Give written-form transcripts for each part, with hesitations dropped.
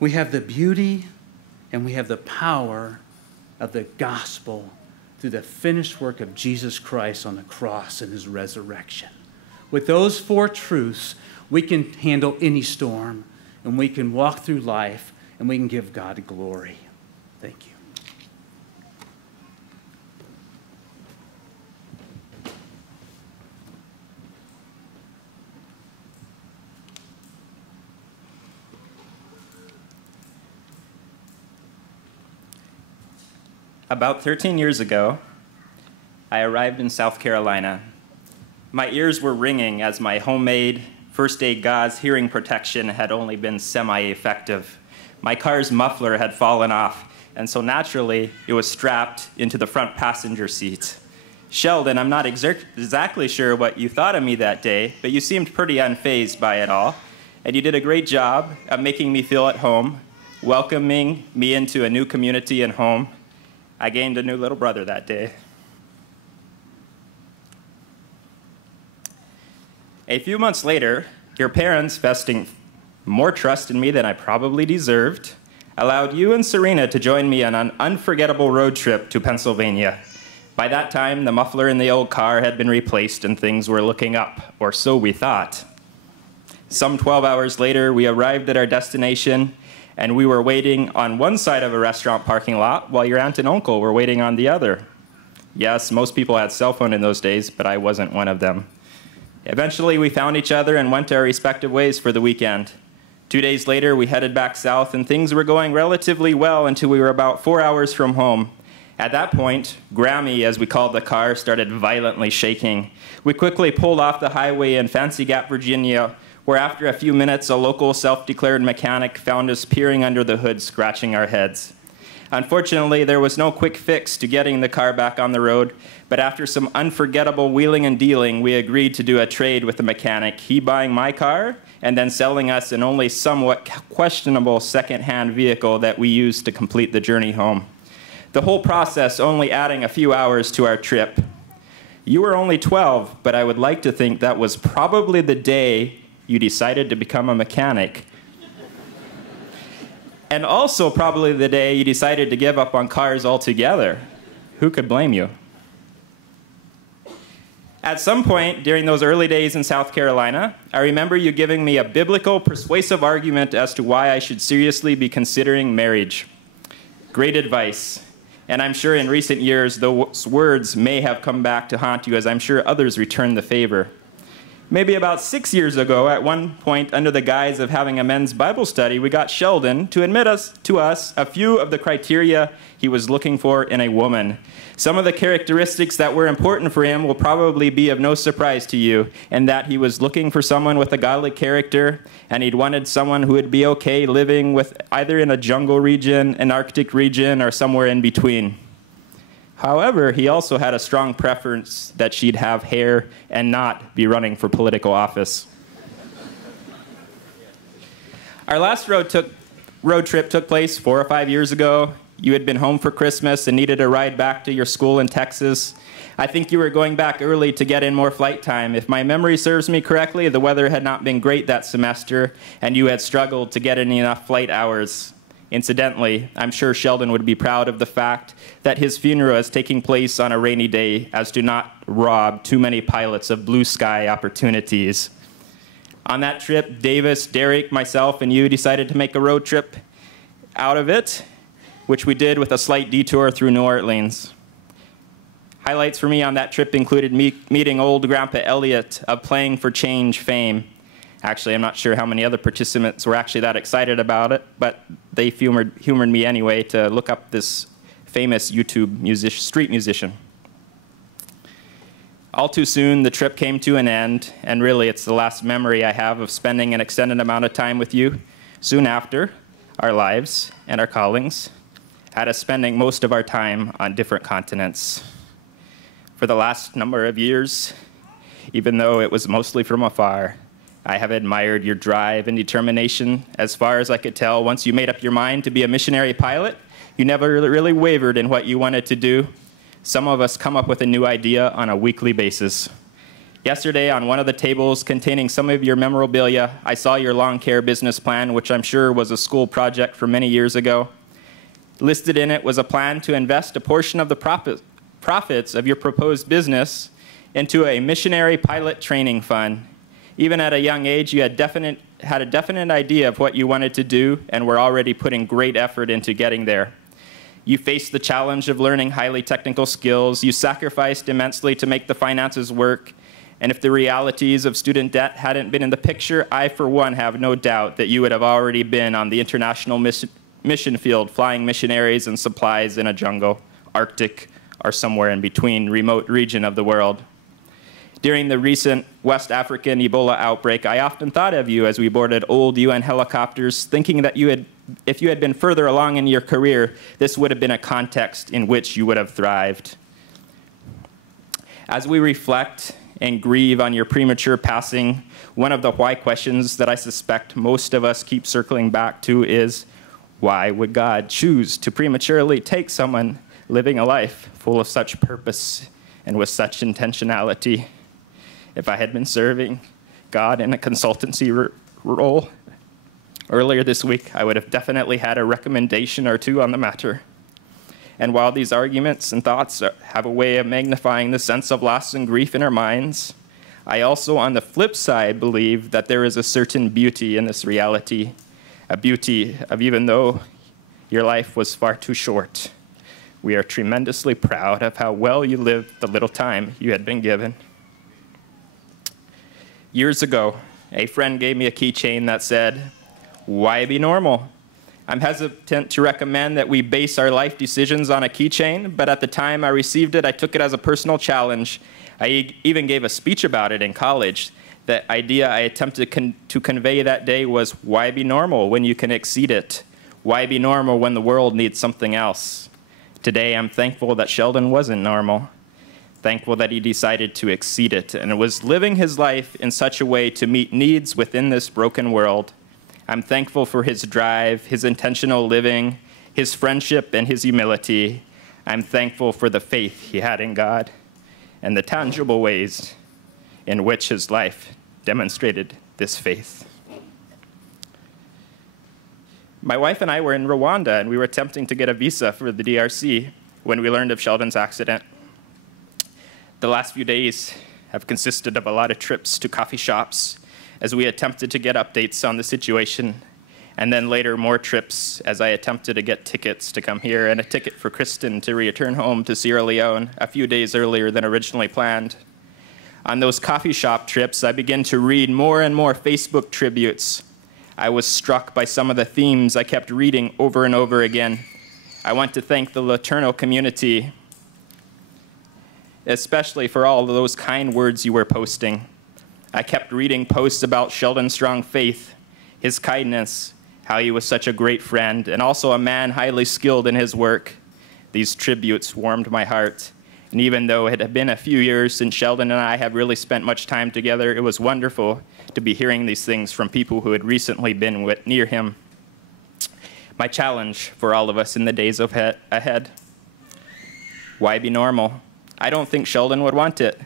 We have the beauty and we have the power of the gospel through the finished work of Jesus Christ on the cross and his resurrection. With those four truths, we can handle any storm, and we can walk through life, and we can give God glory. Thank you. About 13 years ago, I arrived in South Carolina. My ears were ringing as my homemade first aid gauze hearing protection had only been semi-effective. My car's muffler had fallen off, and so naturally, it was strapped into the front passenger seat. Sheldon, I'm not exactly sure what you thought of me that day, but you seemed pretty unfazed by it all, and you did a great job of making me feel at home, welcoming me into a new community and home. I gained a new little brother that day. A few months later, your parents, vesting more trust in me than I probably deserved, allowed you and Serena to join me on an unforgettable road trip to Pennsylvania. By that time, the muffler in the old car had been replaced and things were looking up, or so we thought. Some 12 hours later, we arrived at our destination, and we were waiting on one side of a restaurant parking lot while your aunt and uncle were waiting on the other. Yes, most people had cell phones in those days, but I wasn't one of them. Eventually, we found each other and went our respective ways for the weekend. 2 days later, we headed back south, and things were going relatively well until we were about 4 hours from home. At that point, Grammy, as we called the car, started violently shaking. We quickly pulled off the highway in Fancy Gap, Virginia, where after a few minutes, a local self-declared mechanic found us peering under the hood, scratching our heads. Unfortunately, there was no quick fix to getting the car back on the road, but after some unforgettable wheeling and dealing, we agreed to do a trade with the mechanic, he buying my car and then selling us an only somewhat questionable second-hand vehicle that we used to complete the journey home. The whole process only adding a few hours to our trip. You were only 12, but I would like to think that was probably the day you decided to become a mechanic. And also probably the day you decided to give up on cars altogether. Who could blame you? At some point during those early days in South Carolina, I remember you giving me a biblical, persuasive argument as to why I should seriously be considering marriage. Great advice. And I'm sure in recent years, those words may have come back to haunt you, as I'm sure others returned the favor. Maybe about 6 years ago, at one point, under the guise of having a men's Bible study, we got Sheldon to admit to us a few of the criteria he was looking for in a woman. Some of the characteristics that were important for him will probably be of no surprise to you, and that he was looking for someone with a godly character, and he'd wanted someone who would be okay living with either in a jungle region, an Arctic region, or somewhere in between. However, he also had a strong preference that she'd have hair and not be running for political office. Our last road trip took place 4 or 5 years ago. You had been home for Christmas and needed a ride back to your school in Texas. I think you were going back early to get in more flight time. If my memory serves me correctly, the weather had not been great that semester, and you had struggled to get in enough flight hours. Incidentally, I'm sure Sheldon would be proud of the fact that his funeral is taking place on a rainy day, as to not rob too many pilots of blue sky opportunities. On that trip, Davis, Derek, myself, and you decided to make a road trip out of it, which we did with a slight detour through New Orleans. Highlights for me on that trip included meeting old Grandpa Elliot of Playing for Change fame. Actually, I'm not sure how many other participants were actually that excited about it, but they humored me anyway to look up this famous YouTube street musician. All too soon, the trip came to an end, and really it's the last memory I have of spending an extended amount of time with you. Soon after, our lives and our callings had us spending most of our time on different continents. For the last number of years, even though it was mostly from afar, I have admired your drive and determination. As far as I could tell, once you made up your mind to be a missionary pilot, you never really wavered in what you wanted to do. Some of us come up with a new idea on a weekly basis. Yesterday, on one of the tables containing some of your memorabilia, I saw your lawn care business plan, which I'm sure was a school project from many years ago. Listed in it was a plan to invest a portion of the profits of your proposed business into a missionary pilot training fund. Even at a young age, you had a definite idea of what you wanted to do and were already putting great effort into getting there. You faced the challenge of learning highly technical skills. You sacrificed immensely to make the finances work. And if the realities of student debt hadn't been in the picture, I, for one, have no doubt that you would have already been on the international mission field, flying missionaries and supplies in a jungle, Arctic, or somewhere in between remote region of the world. During the recent West African Ebola outbreak, I often thought of you as we boarded old UN helicopters, thinking that if you had been further along in your career, this would have been a context in which you would have thrived. As we reflect and grieve on your premature passing, one of the why questions that I suspect most of us keep circling back to is, why would God choose to prematurely take someone living a life full of such purpose and with such intentionality? If I had been serving God in a consultancy role earlier this week, I would have definitely had a recommendation or two on the matter. And while these arguments and thoughts have a way of magnifying the sense of loss and grief in our minds, I also, on the flip side, believe that there is a certain beauty in this reality, a beauty of even though your life was far too short, we are tremendously proud of how well you lived the little time you had been given. Years ago, a friend gave me a keychain that said, "Why be normal?" I'm hesitant to recommend that we base our life decisions on a keychain, but at the time I received it, I took it as a personal challenge. I even gave a speech about it in college. The idea I attempted to convey that day was, why be normal when you can exceed it? Why be normal when the world needs something else? Today, I'm thankful that Sheldon wasn't normal. Thankful that he decided to exceed it and was living his life in such a way to meet needs within this broken world. I'm thankful for his drive, his intentional living, his friendship, and his humility. I'm thankful for the faith he had in God and the tangible ways in which his life demonstrated this faith. My wife and I were in Rwanda, and we were attempting to get a visa for the DRC when we learned of Sheldon's accident. The last few days have consisted of a lot of trips to coffee shops as we attempted to get updates on the situation, and then later more trips as I attempted to get tickets to come here and a ticket for Kristen to return home to Sierra Leone a few days earlier than originally planned. On those coffee shop trips, I began to read more and more Facebook tributes. I was struck by some of the themes I kept reading over and over again. I want to thank the Laterno community, especially for all of those kind words you were posting. I kept reading posts about Sheldon's strong faith, his kindness, how he was such a great friend, and also a man highly skilled in his work. These tributes warmed my heart. And even though it had been a few years since Sheldon and I have really spent much time together, it was wonderful to be hearing these things from people who had recently been near him. My challenge for all of us in the days ahead: why be normal? I don't think Sheldon would want it.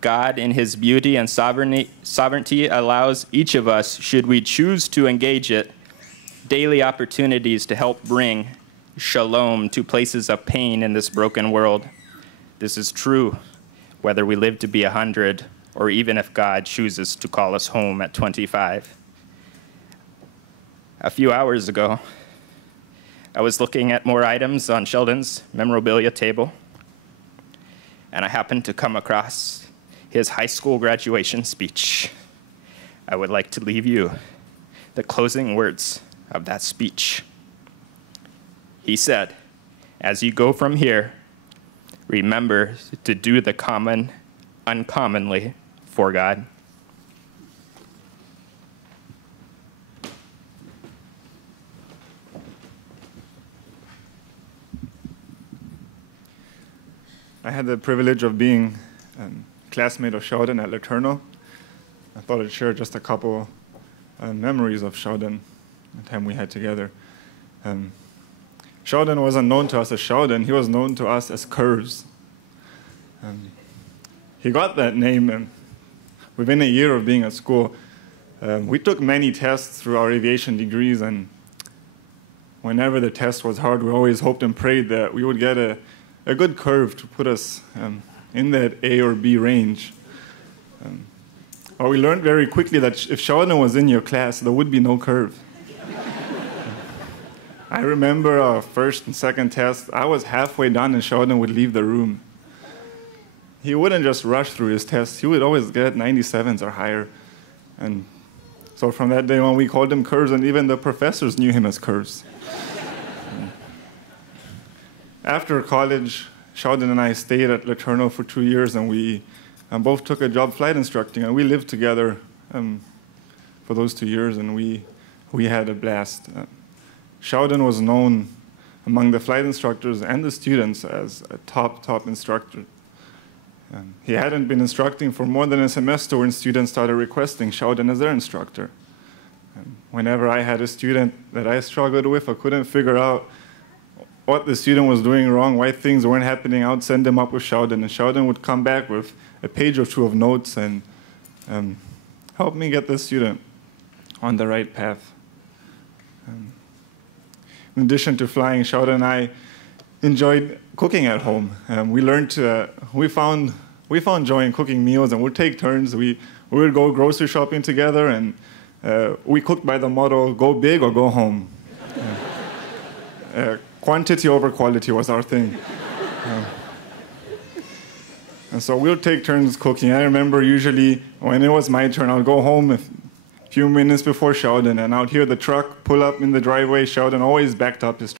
God, in his beauty and sovereignty, allows each of us, should we choose to engage it, daily opportunities to help bring shalom to places of pain in this broken world. This is true, whether we live to be 100, or even if God chooses to call us home at 25. A few hours ago, I was looking at more items on Sheldon's memorabilia table, and I happened to come across his high school graduation speech. I would like to leave you the closing words of that speech. He said, "As you go from here, remember to do the common uncommonly for God." I had the privilege of being a classmate of Sheldon at Laterno. I thought I'd share just a couple memories of Sheldon, the time we had together. Sheldon wasn't known to us as Sheldon, he was known to us as Curves. He got that name within a year of being at school, we took many tests through our aviation degrees, and whenever the test was hard, we always hoped and prayed that we would get a good curve to put us in that A or B range. But we learned very quickly that if Sheldon was in your class, there would be no curve. I remember our first and second test, I was halfway done and Sheldon would leave the room. He wouldn't just rush through his tests, he would always get 97s or higher. And so from that day on, we called him Curves, and even the professors knew him as Curves. After college, Sheldon and I stayed at LeTourneau for 2 years, and we both took a job flight instructing, and we lived together for those 2 years, and we had a blast. Sheldon was known among the flight instructors and the students as a top instructor. He hadn't been instructing for more than a semester when students started requesting Sheldon as their instructor. Whenever I had a student that I struggled with, I couldn't figure out what the student was doing wrong, why things weren't happening, I would send them up with Sheldon, and Sheldon would come back with a page or two of notes and help me get the student on the right path. In addition to flying, Sheldon and I enjoyed cooking at home. We found joy in cooking meals, and we'd take turns. We would go grocery shopping together, and we cooked by the motto, go big or go home. Quantity over quality was our thing. And so we'll take turns cooking. I remember usually when it was my turn, I'll go home a few minutes before Sheldon, and I'd hear the truck pull up in the driveway. Sheldon always backed up his